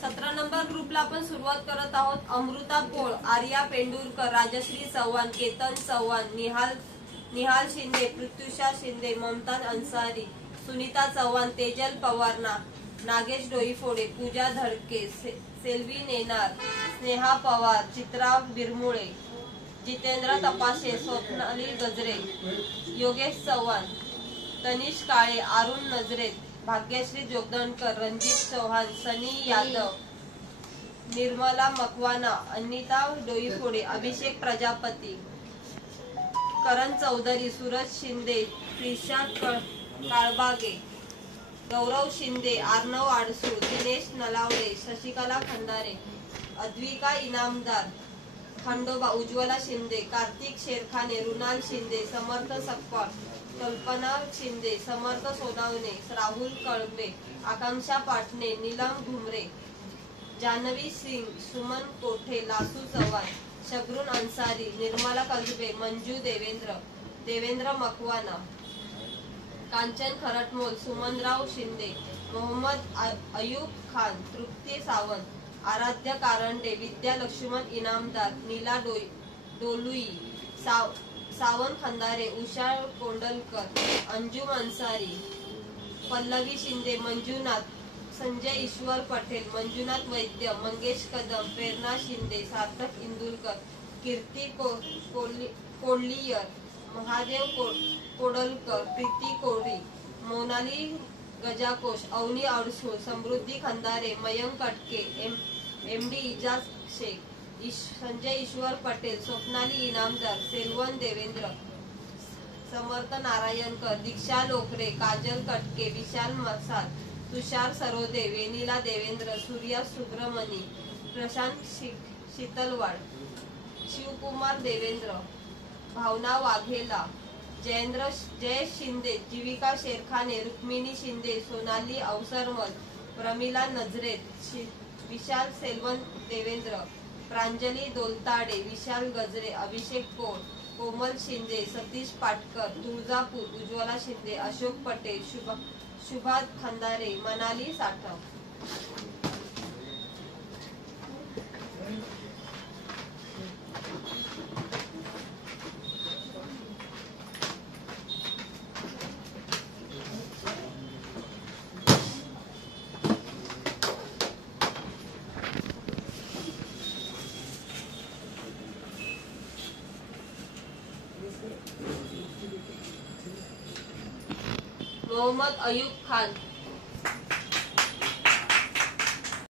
17 number ग्रुपला आपण सुरुवात करत आहोत. अमृता पोळ, आर्या पेंडुरकर, राजश्री चव्हाण, केतन चव्हाण, निहाल शिंदे, पृथ्वीशा शिंदे, ममताज अन्सारी, सुनीता चव्हाण, तेजल पवार, नागेश डोईफोडे, पूजा धडके, सेल्वी नेनार, स्नेहा पवार, चित्रा बिरमुळे, जितेंद्र तपासे, स्वप्नाली गजरे, योगेश चव्हाण, तनिष काळे, अरुण नजरे, भाग्यश्री जोगदंडकर, रणजित चौहान, सनी यादव, निर्मला मकवाना, अनिता डोईफोडे, अभिषेक प्रजापती, करण चौधरी, सूरज शिंदे, प्रिशा काळबागे, गौरव शिंदे, अर्णव आडसू, दिनेश नलावडे, शशिकला खंडारे, अद्विका इनामदार, खंडोबा, उज्ज्वला शिंदे, कार्तिक शेरखाने, रुणाल शिंदे, समर्थ सकपाळ, कल्पना शिंदे, समर्थ सोनावणे, राहुल कळंबे, आकांक्षा पाटणे, नीलम घुमरे, जान्हवी सिंग, सुमन कोठे, लासू चव्हाण, शबरून अन्सारी, निर्मला कसबे, मंजू देवेंद्र मकवाना, कांचन खरटमोल, सुमनराव शिंदे, मोहम्मद अयूब खान, तृप्ती सावंत, आराध्य कारंडे, विद्या लक्ष्मण इनामदार, नीला डोलुई, सावंत खंदारे, उषा कोंडलकर, अंजुम अन्सारी, पल्लवी शिंदे, मंजुनाथ, संजय ईश्वर पटेल, मंजुनाथ वैद्य, मंगेश कदम, प्रेरणा शिंदे, सार्थक इंदुलकर, कीर्ती कोल्लियर, महादेव कोडलकर, प्रीती कोळी, मोनाली गजाकोश, अवनी अडसूळ, समृद्धी खंदारे, मयंक कटके, एमडी इजाज शेख, संजय ईश्वर पटेल, स्वप्नाली इनामदार, सेल्वन देवेंद्र, समर्थ नारायणकर, दीक्षा लोकरे, काजल कटके, विशाल मसाद, तुषार सरोदे, वेनिला देवेंद्र, सूर्या सुब्रमणी, प्रशांत शीतलवाड, शिवकुमार देवेंद्र, भावना वाघेला, जयेश शिंदे, जीविका शेरखाने, रुक्मिणी शिंदे, सोनाली अवसरमल, प्रमिला नजरेत, विशाल सेल्वन देवेंद्र, प्रांजली दोलताडे, विशाल गजरे, अभिषेक कोळ, कोमल शिंदे, सतीश पाटकर, तुळजापूर, उज्ज्वला शिंदे, अशोक पटेल, शुभा खंदारे, मनाली साठव. मोहम्मद अयूब खान,